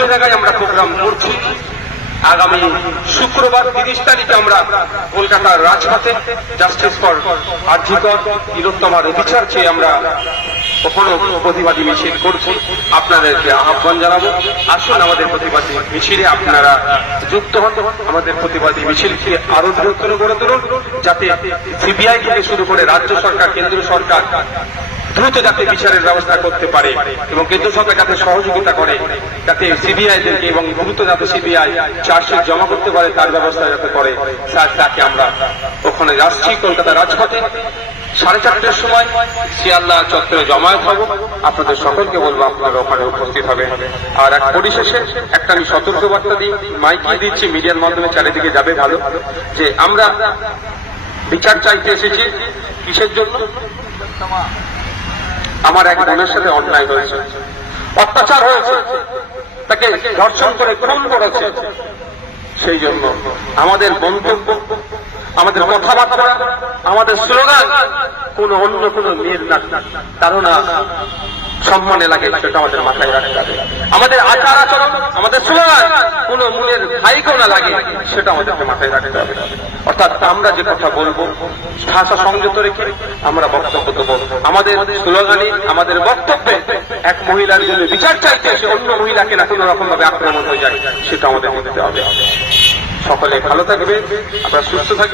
বিভিন্ন জায়গায় আমরা প্রোগ্রাম করছি। আগামী শুক্রবার তিরিশ তারিখে আমরা কলকাতার রাজপথে জাস্টিস ফর আর্থিকর তিলোত্তমার বিচার চেয়ে আমরা কখনো প্রতিবাদী মিছিল করছি আপনাদেরকে আহ্বান জানাব। আসুন আমাদের প্রতিবাদী মিছিলে আপনারা যুক্ত হন। আমাদের প্রতিবাদী মিছিলকে আরও বৃহত্তর করে তুলুন। যাতে সিবিআই থেকে শুরু করে রাজ্য সরকার, কেন্দ্র সরকার দ্রুত যাতে বিচারের ব্যবস্থা করতে পারে এবং কেন্দ্র সরকার যাতে সহযোগিতা করে, যাতে সিবিআই দেরকে এবং দ্রুত যাতে সিবিআই চার্জশিট জমা করতে পারে, তার ব্যবস্থা যাতে করে, স্যার, তাকে আমরা ওখানে যাচ্ছি কলকাতা রাজপথে। সাড়ে চারটের সময় শিয়াল্লাহ চত্বরে জমায়েত হব। আপনাদের সকলকে বলব, আপনারা ওখানে উপস্থিত হবে আর এক পরিশেষে একটা আমি সতর্ক বার্তা দিই, মাইকে দিচ্ছি, মিডিয়ার মাধ্যমে চারিদিকে যাবে ভালো, যে আমরা বিচার চাইতে এসেছি কিসের জন্য? আমার এক বোনের সাথে অন্যায় হয়েছে। অত্যাচার হয়েছে। তাকে ধর্ষণ করে খুন করেছে। সেই জন্য আমাদের মন্তব্য আমাদের কথাবার্তা, আমাদের স্লোগান কোন অন্য কোন মেয়ের না। কারণ সম্মানে লাগে সেটা আমাদের মাথায় রাখতে হবে। আমাদের আচার আচরণ, আমাদের স্লোগান, কোন মনের ভাইকেও না লাগে, সেটা আমাদেরকে মাথায় রাখতে হবে। অর্থাৎ আমরা যে কথা বলব, ভাষা সংযত রেখে আমরা বক্তব্য দেবো। আমাদের স্লোগানে আমাদের বক্তব্যে এক মহিলার জন্য বিচার চাইতে সে অন্য মহিলাকে না কোনো রকম ভাবে আক্রমণ হয়ে যায়, সেটা আমাদের দিতে হবে। সকলে ভালো থাকবে আমরা সুস্থ থাকবে